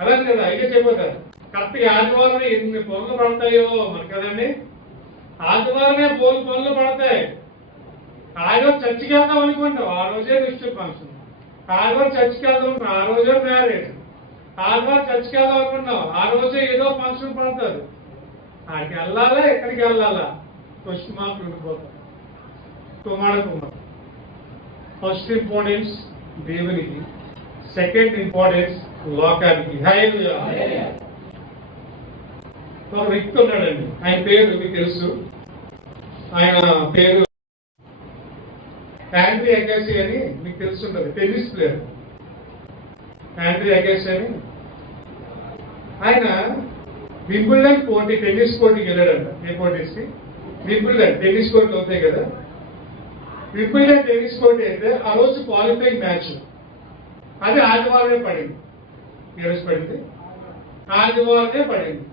అలాగే కదా అయితే చెప్పారు కరెక్ట్గా ఆదివారం ఎన్ని పనులు పడతాయో మరి కదండి. ఆదివారమే పనులు పడతాయి. ఆదివారం చర్చికి వెళ్దాం అనుకుంటాం, ఆ రోజే క్రిస్టియన్ ఫంక్షన్. ఆదివారం చర్చికి వెళ్దాం, ఆ రోజే మ్యారేజ్. ఆదివారం చర్చికి వెళ్దాం అనుకుంటాం, ఆ రోజే ఏదో ఫంక్షన్ పడతారు. ఆడికి వెళ్ళాలా ఎక్కడికి వెళ్ళాలా క్వశ్చన్ మార్కులు ఉండిపోతారు. కుమార్ ఫస్ట్ ఇంపార్టెన్స్ దేవునికి, సెకండ్ ఇంపార్టెన్స్ లోకానికి. హల్లెలూయా. ఒక వ్యక్తి ఉన్నాడండి, ఆయన పేరు మీకు తెలుసు. ఆయన పేరు ఆండ్రీ అగాసి అని మీకు తెలుసుంటది, టెన్నిస్ ప్లేయర్. ఆండ్రీ అగాసి అని ఆయన వింబుల్డన్ పోటీ, టెన్నిస్ పోటీకి వెళ్ళాడంట. ఏ పోటీస్కి? వింబుల్డన్ టెన్నిస్ కోర్టులు అవుతాయి కదా. వింబుల్డన్ టెన్నిస్ పోటీ అయితే ఆ రోజు క్వాలిఫైయింగ్ మ్యాచ్, అది ఆదివారమే పడింది. ఏ రోజు పడింది? ఆదివారమే పడింది.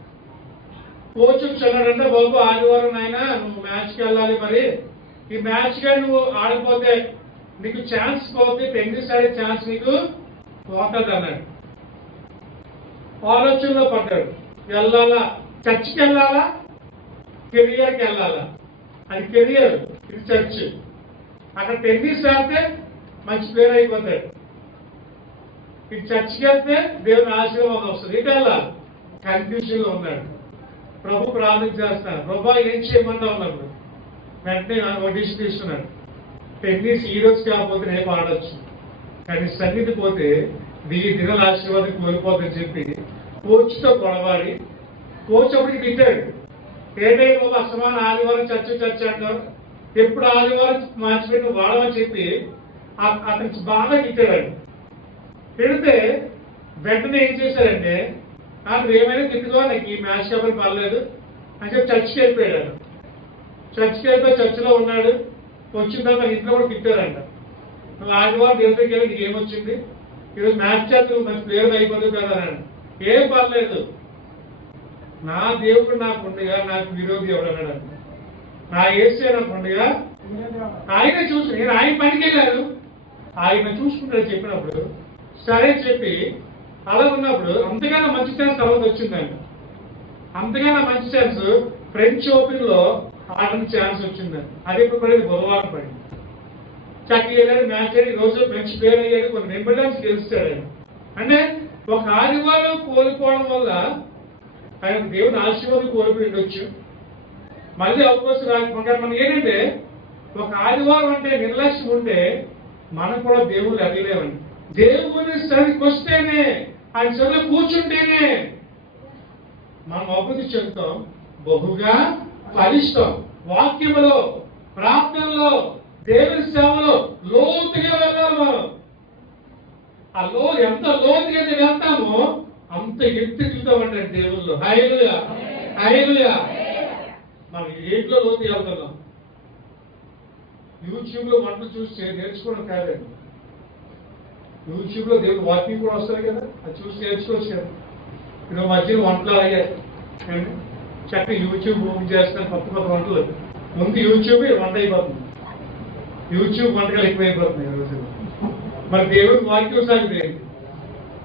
కోచ్ చెన్నాడంటే, బాబు ఆదివారం అయినా నువ్వు మ్యాచ్కి వెళ్ళాలి, మరి ఈ మ్యాచ్ గా నువ్వు ఆడకపోతే నీకు ఛాన్స్ పోతే, టెన్నిస్ ఆడే ఛాన్స్ నీకు పోతుంది అన్నాడు. ఆలోచనలో పడ్డాడు, వెళ్ళాలా, చర్చికి వెళ్ళాలా, కెరియర్కి వెళ్ళాలా? అది కెరియర్, ఇది చర్చ్. అక్కడ టెన్నిస్ ఆడితే మంచి ప్లేయర్ అయిపోతాడు, ఇటు చర్చికి వెళ్తే దేవుని ఆశీర్వాదం వస్తుంది. ఇటు వెళ్ళాలి. కన్ఫ్యూజన్ లో ఉన్నాడు. ప్రభు ప్రార్థన చేస్తాను, ప్రభా ఏం చేయమన్నా ఉన్నప్పుడు వెంటనే నాకు డిసిషన్ తీసుకున్నాడు. టెన్నిస్ ఈ రోజు కాకపోతే రేపు ఆడొచ్చు, కానీ సన్నిధి పోతే 1000 దినాల ఆశీర్వాదం కోల్పోతుందని చెప్పి కోచ్తో గొడవాడి, కోచ్ అప్పటికి తిట్టాడు. ఏదైతే బాబు అసమాన ఆదివారం చర్చ అంటారు, ఎప్పుడు ఆదివారం మార్చిపెట్టి వాడమని చెప్పి అతనికి బాగా తిట్టాడు. తిడితే వెంటనే ఏం చేశారంటే, నాకు ఏమైనా తిట్టుకో, నాకు ఈ మ్యాచ్ కాబట్టి పర్లేదు అని చెప్పి చర్చికి వెళ్ళిపోయాడు. చర్చికి వెళ్ళిపోయి చర్చిలో ఉన్నాడు. వచ్చిన తర్వాత ఇంట్లో కూడా తిట్టారంట, నువ్వు ఆదివారం దేవుడి దగ్గరికి వెళ్ళి నీకు ఏమొచ్చింది, ఈరోజు మ్యాచ్ చేస్తే నువ్వు మంచి ప్లేయర్ అయిపోతుంది కదా అన్నాడు. ఏం పర్లేదు, నా దేవుడు నాకు ఉండగా నాకు విరోధి ఎవడు అన్నాడు. నా యేసే నాకు ఉండగా ఆయన చూసి, నేను ఆయన పనికి వెళ్ళాను, ఆయన చూసుకుంటాడు చెప్పినప్పుడు సరే చెప్పి అలా ఉన్నప్పుడు అంతగానో మంచి ఛాన్స్ తర్వాత వచ్చిందండి. అంతగానో మంచి ఛాన్స్ ఫ్రెంచ్ ఓపెన్ లో ఆడడానికి ఛాన్స్ వచ్చిందండి. అది ఇప్పుడు పడేది బుధవారం పడింది. చక్కగా వెళ్ళాడు, మ్యాచ్ ఆడి రోజు మంచి ప్లేయర్ అయ్యాడు, కొన్ని నింపడానికి గెలుస్తాడు. అంటే ఒక ఆదివారం కోల్పోవడం వల్ల ఆయన దేవుని ఆశీర్వాదం కోల్పోయి ఉండొచ్చు, మళ్ళీ అవకాశం రాకపోతే. మనకి ఏంటంటే ఒక ఆదివారం అంటే నిర్లక్ష్యం ఉంటే మనం కూడా దేవుళ్ళు అడిగలేమండి. దేవుని సరికి వస్తేనే, ఆయన సరిలో కూర్చుంటేనే మనం అభివృద్ధి చెందుతాం, బహుగా ఫలిస్తాం. వాక్యములో, ప్రార్థనలో, దేవుని సేవలో లోతుగా వెళ్ళాలి మనం. ఆ ఎంత లోతుగా వెళ్తామో అంత ఎత్తుతామంటే దేవుళ్ళు. హల్లెలూయా, హల్లెలూయా. మనం ఏంట్లో లోతు వెళ్తున్నాం? యూట్యూబ్ లో వంటలు చూసి నేర్చుకోవడం కాదండి. యూట్యూబ్ లో దేవుడు వాకింగ్ కూడా వస్తారు కదా, అది చూసి నేర్చుకోవచ్చు కదా. ఈరోజు మధ్యలో వంటలు అయ్యారు, చక్కగా యూట్యూబ్ ఓపెన్ చేస్తాను, కొత్త వంటలు. ముందు యూట్యూబ్ వంట అయిపోతుంది, యూట్యూబ్ వంటకాలు ఎక్కువైపోతున్నాయి ఈ రోజుల్లో. మరి దేవుడికి వాక్యం సాగితే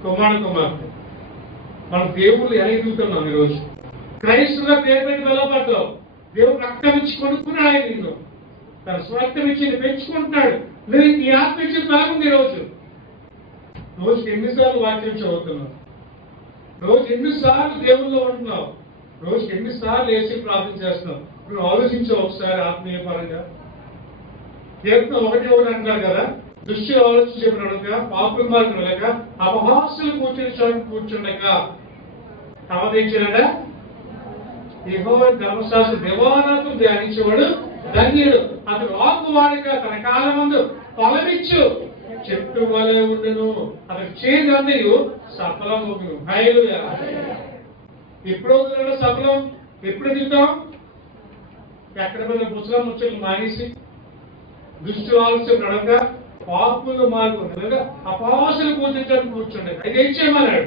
కుమార్తె మన దేవుళ్ళు ఎలా ఎదుగుతున్నాం ఈరోజు? క్రైస్తుగా పేరు పెట్టి వెళ్ళబడ్డావు. దేవుడు రక్తం ఇచ్చి కొనుక్కున్నాడు, ఆయన నిన్ను తన స్వార్థం ఇచ్చి పెంచుకుంటున్నాడు. నువ్వు నీ ఆత్మ ఇచ్చి పెరుగుంది. రోజుకి ఎన్నిసార్లు వాక్యం చదువుతున్నావు? రోజు ఎన్నిసార్లు దేవుల్లో ఉంటున్నావు? రోజుకి ఎన్నిసార్లు వేసి ప్రార్థన చేస్తున్నావు? నువ్వు ఆలోచించావు ఒకసారి ఆత్మీయ పరంగా. కీర్తన 1:1 అంటారు కదా, దృష్టి ఆలోచించబడక, పాపుల మార్గం లేక, అపహాస్యులు కూర్చుండక అవధించినట యెహోవా ధర్మశాస్త్ర దివారాత్రం ధ్యానించేవాడు ధన్యుడు. అతడు ఆకువాడిగా తన కాలమందు ఫలమిచ్చు చెట్టు వలె ఉండును, అతడు చేదన్నీ సఫలమగును. హల్లెలూయా. ఎప్పుడు అవుతున్నాడు సఫలం? ఎప్పుడు దిగుతాం? ఎక్కడ మీద ముసలం ముచ్చట్లు మానేసి, దుష్టులు ఆలోచించక, పాపులు మార్గం లేదా అపాసులు పూజించడానికి కూర్చుండే. అది ఏం చేయమన్నాడు?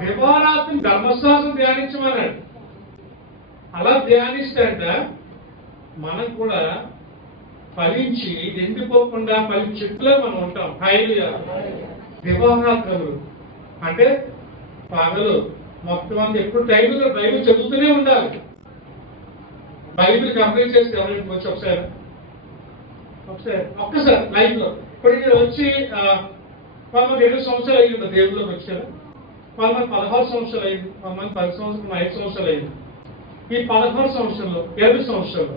దివారాత్రం ధర్మశాస్త్రం ధ్యానించమన్నాడు. అలా ధ్యానిస్తాంట మనం కూడా ఫలించి ఎండిపోకుండా ఫలించి చెట్టులో మనం ఉంటాం. హల్లెలూయా. దివారాత్రములు అంటే పగలు మొత్తం అంతా ఎప్పుడు టైంలో బైబిల్ చదువుతూనే ఉండాలి. బైబిల్ కంప్లీట్ చేస్తే ఎవరైనా వచ్చి ఒక్కసారి లైఫ్ లో ఇప్పుడు వచ్చి కొంతమంది 7 సంవత్సరాలు అయ్యింది దేవుళ్ళకి వచ్చారు, కొంతమంది 16 సంవత్సరాలు అయింది, కొంతమంది 10 సంవత్సరాలు, 5 సంవత్సరాలు అయింది. ఈ 16 సంవత్సరంలో 7 సంవత్సరాలు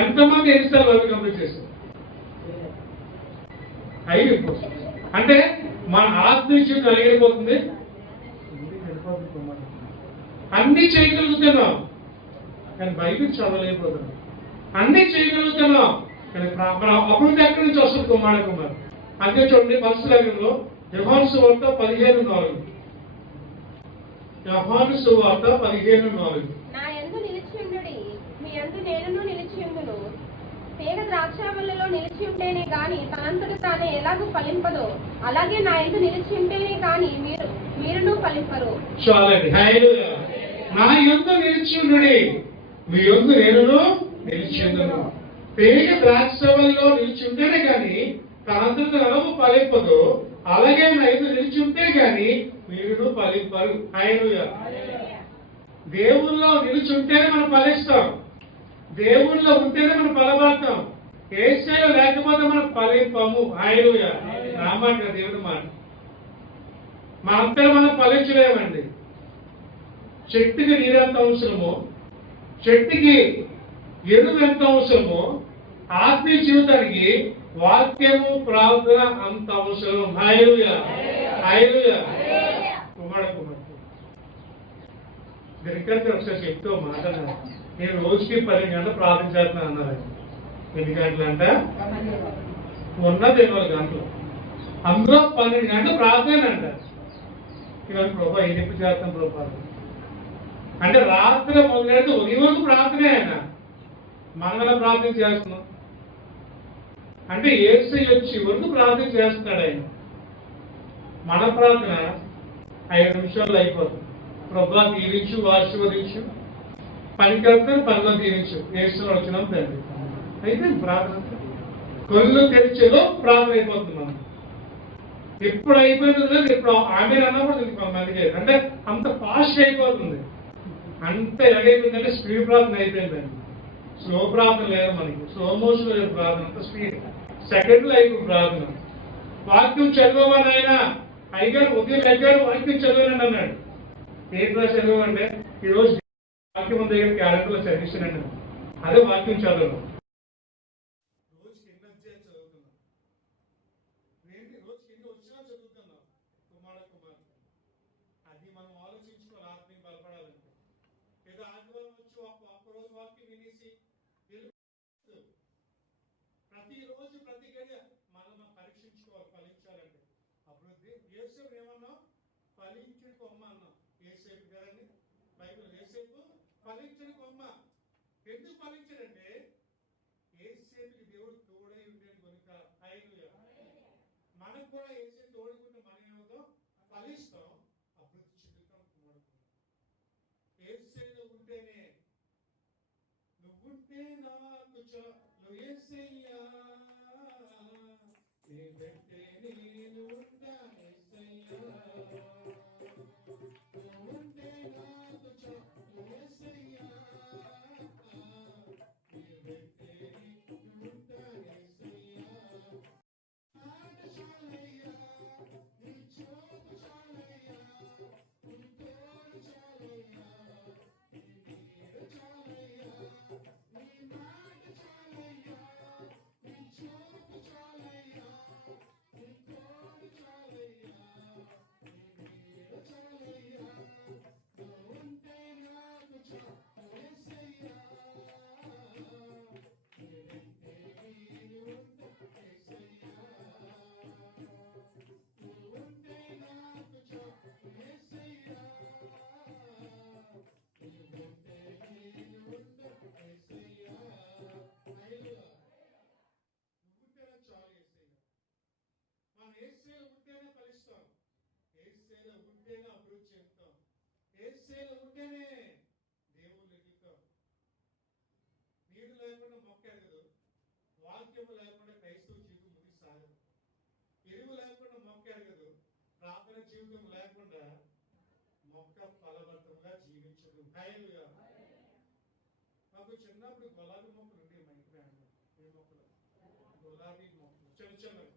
ఎంతమంది ఎన్నిసార్లు బైబిల్ కంప్లీట్ చేశారు? 5. అంటే మన ఆత్మీయ కలిగిపోతుంది, అన్ని చేయగలుగుతున్నాం కానీ బైబిల్ చదవలేకపోతున్నాం. అన్ని చేయగలుగుతున్నాం మన అభివృద్ధి ఎక్కడి నుంచి వస్తుంది కుమార్. అంతే చూడండి పరిస్థితి దగ్గరలో యోహాను సువార్త 15:4. యోహాను సువార్త 15:4. నా యందు నిలిచియుండుడి, మీ యందు నేనును నిలిచియుండును. తీగ ద్రాక్షావల్లిలో నిలిచి ఉంటేనే గాని తనంతట తానే ఎలాగూ ఫలింపదో, అలాగే నా యందు నిలిచి ఉంటేనే గాని మీరును ఫలింపరు. చాలండి. హల్లెలూయా. నా యందు నిలిచియుండుడి, మీ యందు నేనును నిలిచియుండును. తీగ ద్రాక్షావల్లిలో నిలిచి ఉంటేనే గాని తనంతట ఎలాగూ ఫలింపదో, అలాగే నా యందు నిలిచి ఉంటే గాని మీరును ఫలింపరు. హల్లెలూయా. దేవుల్లో నిలిచి ఉంటేనే మనం ఫలిస్తాం. దేవుళ్ళో ఉంటేనే మనం ఫలపడతాం. యేసులో లేకపోతే మనం ఫలింపము. హల్లెలూయా. నా మాట దేవుని మాట. మనంతా మనం ఫలించలేమండి. చెట్టుకి నీరు ఎంత అవసరమో, చెట్టుకి ఎరువు ఎంత అవసరమో, ఆత్మీయ జీవితానికి వాక్యము ప్రార్థన అంత అవసరం. హల్లెలూయా. హల్లెలూయా. కుమారుడు దీనికంటే ఒకసారి చెప్తూ మాట్లాడాను. నేను రోజుకి 12 గంటలు ప్రార్థన చేస్తున్నాను అన్నారు. ఎన్ని గంటలు అంట? ఉన్నది 20 గంటలు. అందులో 12 గంటలు ప్రార్థన అంట. ఇవాళ ప్రభా ఇది ఎప్పుడు చేస్తాను ప్రభా అంటే రాత్రి మొదలెడితే ఉదయం వరకు ప్రార్థనే. ఆయన మంగళ ప్రార్థన చేస్తున్నాం అంటే యేసయ్య వచ్చి వరకు ప్రార్థన చేస్తున్నాడు. ఆయన మన ప్రార్థన 5 నిమిషాల్లో అయిపోతుంది. ప్రభా దీవించు, ఆశీర్వదించు, పనికర్తను పనిలో దీవించు, యేసులో వచ్చినాం తండ్రి. అయితే ప్రార్థన కళ్ళు తెరిచేలో ప్రార్థన అయిపోతుంది. మనం ఎప్పుడు అయిపోయింది ఇప్పుడు ఆమె అన్నప్పుడు కొంతమందికి అంటే అంత ఫాస్ట్ అయిపోతుంది. అంత ఎలాగైపోయిందంటే స్పీడ్ ప్రార్థన అయిపోయిందండి. స్లో ప్రార్థన లేదు మనకి, స్లో మోషన్ లేదు ప్రార్థన, అంత స్పీడ్ సెకండ్లో అయిపోయింది ప్రార్థన. వాక్యం చదవమని ఆయన అయ్యారు ఉదయం లెగ్గారు వాక్యం చదవనండి అన్నాడు. ఏ క్లాస్ చదవమంటే ఈరోజు వాక్యం దగ్గర క్యాలెండర్లో చదివిస్తానండి. అదే వాక్యం చదవడం. రోజుకి ఎన్ని అధ్యాయాలు చదువుతున్నాం, రోజుకి ఎన్ని వచ్చినా చదువుతున్నాం. కుమార్ అది మనం ఆలోచించుకోవాలి. ఆత్మీయ బలపడాలంటే ఏదో ఆదివారం వచ్చి ఒక్కరోజు వాక్యం వినేసి ప్రతిరోజు ప్రతి గడియ మనం పరీక్షించుకోవాలి. ఫలించాలంటే అభివృద్ధి. యేసేపు ఏమన్నాం? ఫలించిన కొమ్మ అన్నాం. యేసేపు గారిని బైబిల్ యేసేపు ఫలించిన కొమ్మ. ఎందుకు ఫలించాడంటే యేసేపుకి దేవుడు తోడై ఉండేది కనుక. హల్లెలూయా. మనకు కూడా యేసేపు తోడుకుంటే మనం ఏమవుతాం? ఫలిస్తాం, అభివృద్ధి చెందుతాం. యేసేలో ఉంటేనే నువ్వుంటే నాకు చాలు యేసయ్యా, నీ వెంటే నేను ఉంటా యేసయ్యా, నువ్వుంటే నాకు చాలు యేసయ్యా, నీ వెంటే నేను ఉంటా యేసయ్యా, మాట చాలయ్యా, నీ చూపు చాలయ్యా, నీ తోడు చాలయ్యా, నీ నీడ చాలయ్యా, నీ మాట చాలయ్యా, నీ చూపు చాలయ్యా, నీ తోడు చాలయ్యా, నీ నీడ చాలయ్యా, నువ్వుంటే నాకు చాలు యేసయ్యా, నీ వెంటే నేను ఉంటా యేసయ్యా, నువ్వుంటే నాకు చాలు యేసయ్యా, నీ వెంటే నేను ఉంటా యేసయ్యా. హల్లెలూయా. నువ్వుంటేనే చాలు యేసయ్యా. మనం యేసయ్యలో ఉంటేనే ఫలిస్తాం. యేసయ్యలో ఉంటేనే అభివృద్ధి చెందుతాం. యేసయ్యలో ఉంటేనే దేవుళ్ళు ఎదుగుతాం. నీరు లేకుండా మొక్క ఎదగదు. వాక్యము లేకుండా క్రైస్తవ జీవితం ముందుకు సాగదు. ఎరువు లేకుండా మొక్క ఎదగదు. ప్రార్థన జీవితం లేకుండా మొక్క ఫలవంతంగా జీవించదు. హల్లెలూయా. మాకు చిన్నప్పుడు గులాబీ మొక్కలు ఉండేవి మా ఇంటి బ్యాండ్లో. ఏ మొక్కలు? గులాబీ మొక్కలు చిన్న చిన్నవి.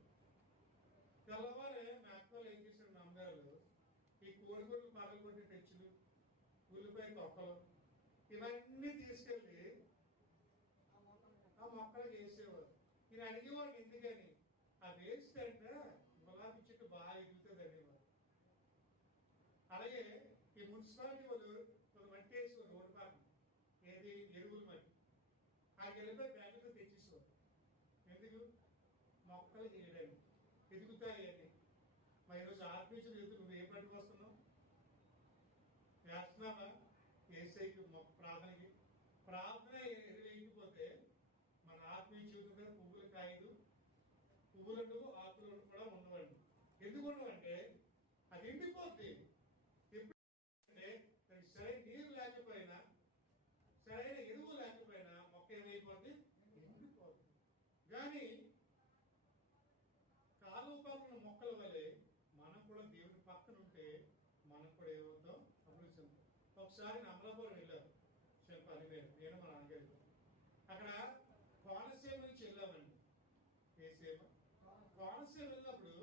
తెల్లవారే మా అక్కలు ఏం చేశారు, మా అమ్మగారు ఈ కోడిగుడ్లు పగలగొట్టి పెంచులు, ఉల్లిపాయ తొక్కలు ఇవన్నీ తీసుకెళ్ళి ఆ మొక్కలకు వేసేవారు. నేను అడిగేవాడు ఎందుకని. అవి వేస్తే గులాబీ చెట్టు బాగా ఎదుగుతుంది అనేవారు. అలాగే ఈ మున్సిపాలిటీ వాళ్ళు ఒక మట్టి వేసేవారు రోడ్డు పక్కన. ఏది? ఎరువులు మట్టి. ఆ వెళ్ళిపోయి బ్యాగులో తెచ్చేసేవారు. ఎందుకు? మొక్కలు చేయడానికి, ఎదుగుతాయి అని. మరి ఈరోజు ఆర్పీచులు ఎదుగు నువ్వు ఏం పట్టుకొస్తున్నావు? వేస్తున్నావా? ఏసైకి ప్రార్థనకి ప్రార్థన వేయకపోతే మన ఆత్మీయ జీవితం మీద పువ్వులు కాయదు, పువ్వులను ఆకులు కూడా ఉండవండి. ఎందుకు ఉండవంటే అది ఎండిపోద్ది. ఎప్పుడంటే సరైన నీరు లేకపోయినా, సరైన ఎరువు లేకపోయినా మొక్క ఏమైపోద్ది? ఎండిపోద్ది. కానీ కాలువ పక్కన మొక్కల వల్లే మనం కూడా దేవుని పక్కన ఉంటే మనకు కూడా ఏమవుతాం? అభివృద్ధి చెందుతాం. ఒకసారి అమలాపురం వెళ్ళారు పని మీద, నేను మా నాన్నగారు. అక్కడ కోనసీమ నుంచి వెళ్ళామండి. ఏ సీమ? కోనసీమ వెళ్ళినప్పుడు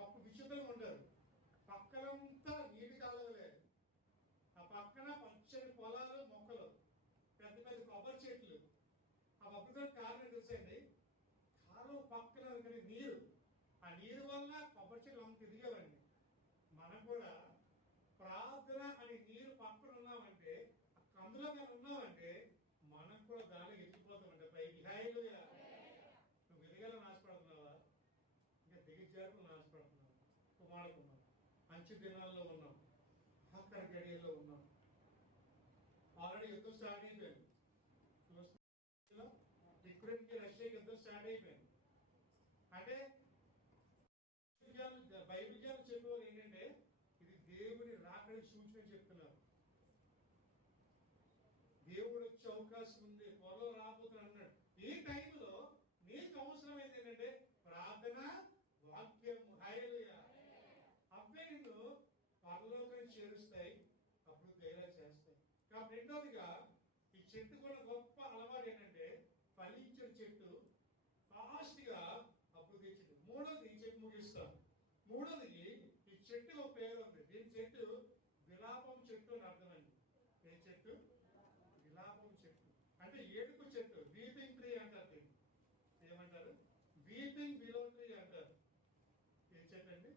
అప్పుడు విచిత్రంగా ఉండరు. పక్కనంతా నీటి కాలువలే, ఆ పక్కన పచ్చని పొలాలు, మొక్కలు, పెద్ద పెద్ద కొబ్బరి చెట్లు. ఆ అద్భుతం కారణం తెలుసండి, కాలువ పక్కన నీరు, ఆ నీరు వల్ల కొబ్బరి చెట్లు అంత ఎదిగేవండి. మనం కూడా ప్రార్థన అని నీరు పక్కన ఉన్నామంటే, అందులో మేము ఉన్నామంటే మనం కూడా దానికి ఎదిగిపోతామంటే పైకి. హల్లెలూయా. నువ్వు ఎదిగాలని ఆశపడుతున్నావా? ఇంకా దిగజారుకుని ఆశపడుతున్నావు? కుమారుకున్నావు, మంచి దినాల్లో ఉన్నాం, ఆఖరి గడియల్లో ఉన్నాం. ఆల్రెడీ యుద్ధం స్టార్ట్ అయిపోయింది. యుక్రెయిన్ కి రష్యాకి యుద్ధం స్టార్ట్ అయిపోయింది. అంటే బైబిల్ జ్ఞానం చెప్పేవారు ఏంటంటే ఇది దేవుని రాకడి సూచన చెప్తున్నారు. దేవుడు వచ్చే అవకాశం ఉంది, త్వరలో రాబోతున్నాడు అన్నాడు. ఈ టైంలో నీకు అవసరమైంది ఏంటంటే ప్రార్థన, వాక్యం. హల్లెలూయా. అవే నిన్ను పరలోకానికి చేరుస్తాయి, అప్పుడు ధైర్యం చేస్తాయి. కాబట్టి రెండోదిగా ఈ చెట్టు కూడా గొప్ప అలవాటు ఏంటంటే ఫలించిన చెట్టు ఫాస్ట్ గా అభివృద్ధి చెట్టు. మూడోది చెట్టు ముగిస్తాం. మూడోది ఈ చెట్టు ఒక పేరు ఉంది. దీని చెట్టు విలాపం చెట్టు అని అర్థమండి. ఏ చెట్టు? విలాపం చెట్టు అంటే ఏడుపు చెట్టు, వీపింగ్ ట్రీ అంటారు. దీన్ని ఏమంటారు? వీపింగ్ విలో ట్రీ అంటారు. ఏ చెట్టు అండి?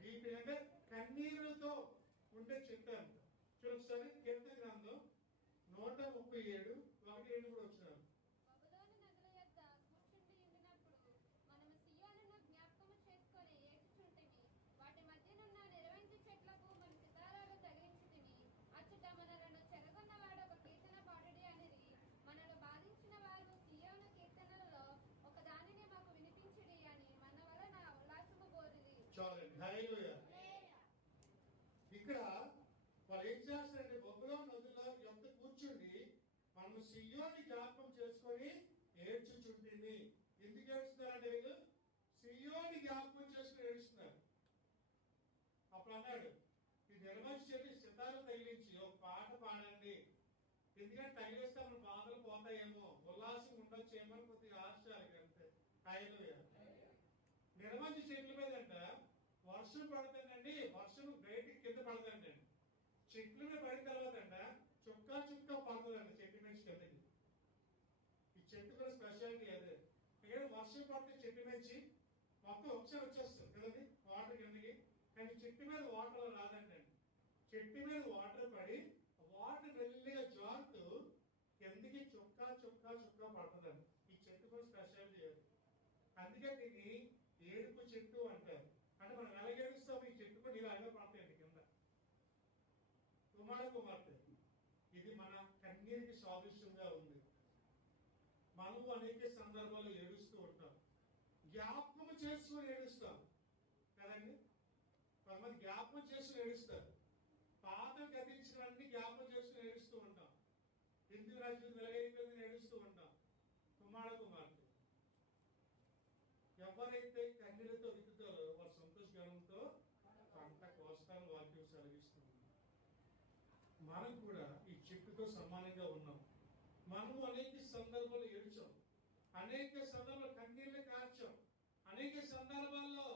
వీపింగ్ అంటే కన్నీరుతో ఉండే చెట్టు అంట. చూడండి, కీర్తన గ్రంథం 137 1, 2 కూడా వచ్చినారు. వాటి మధ్యనున్న నిరవంచి చెట్లకు మన సితారాలు తగిలించితిమి. అచ్చట మనలను చెరగొన్న వాడు ఒక కీర్తన పాడుడి అనేది. మనను బాధించిన వారు సియోను కీర్తనలలో ఒక దానిని మాకు వినిపించుడి అని మన వలన ఉల్లాసము కోరిది. ఇక్కడ వాళ్ళు ఏం చేస్తారంటే బబులోను నదిలో ఎంత కూర్చుండి మనం సియోని జ్ఞాపకం చేసుకొని ఏడ్చుచుంటుంది. ఎందుకు ఏడుస్తున్నారంటే వీళ్ళు సియోని జ్ఞాపకం చేసుకుని ఏడుస్తున్నారు. అప్పుడు అన్నాడు, ఈ నిర్వహించేది సితాలు తగిలించి ఒక పాట పాడండి. ఎందుకంటే తగిలిస్తే మన బాధలు పోతాయేమో, ఉల్లాసం ఉండొచ్చేమో అని కొద్దిగా ఆశ్చర్యం అంతే. హల్లెలూయా. నిర్వహించి చెట్ల మీద అంట వర్షం పడుతుందండి, వర్షం బయటికి కింద పడుతుందండి. చెట్ల మీద పడిన తర్వాత అంట చుక్క చుక్క పడుతుందండి చెట్టు మీద కిందకి. ఈ చెట్టు కూడా స్పెషాలిటీ అదే. ఇక్కడ వర్షం పడితే చెట్టు నుంచి మొత్తం ఒకసారి వచ్చేస్తుంది కదండి వాటర్ కిందకి. కానీ చెట్టు మీద వాటర్ రాదండి. చెట్టు మీద వాటర్ పడి వాటర్ మెల్లిగా జారుతూ కిందకి చుక్క చుక్క చుక్క పడుతుందండి. ఈ చెట్టు కూడా స్పెషాలిటీ అది. అందుకే దీన్ని ఏడుపు చెట్టు అంటారు. అంటే మనం ఎలాగేడుస్తాం ఈ చెట్టు కూడా నీళ్ళు అలాగే పడతాయండి కింద. కుమార్తె ఇది మన కన్నీరికి సాదృశ్యంగా ఉంది. మనము అనేక సందర్భాల్లో ఏడుస్తూ ఉంటాం, జ్ఞాపకం చేసుకుని ఏడుస్తాం కదండి. కొంతమంది జ్ఞాపకం చేసుకుని ఏడుస్తారు, పాత గతించినవన్నీ జ్ఞాపకం చేసుకుని ఏడుస్తూ ఉంటాం. ఎందుకు నా జీవితం వెలగైపోయిందని ఏడుస్తూ ఉంటాం. కుమార్తె ఎవరైతే కన్నీళ్లతో విత్తుతారో వారు సంతోషంతో పంట కోస్తాను వాక్యం సెలవిస్తుంది. మనం కూడా ఈ చెట్టుతో సమానంగా ఉన్నాం. మనము అనేక సందర్భాలు ఏడ్చాం, అనేక సందర్భాలు కన్నీళ్లు కార్చాం, అనేక సందర్భాల్లో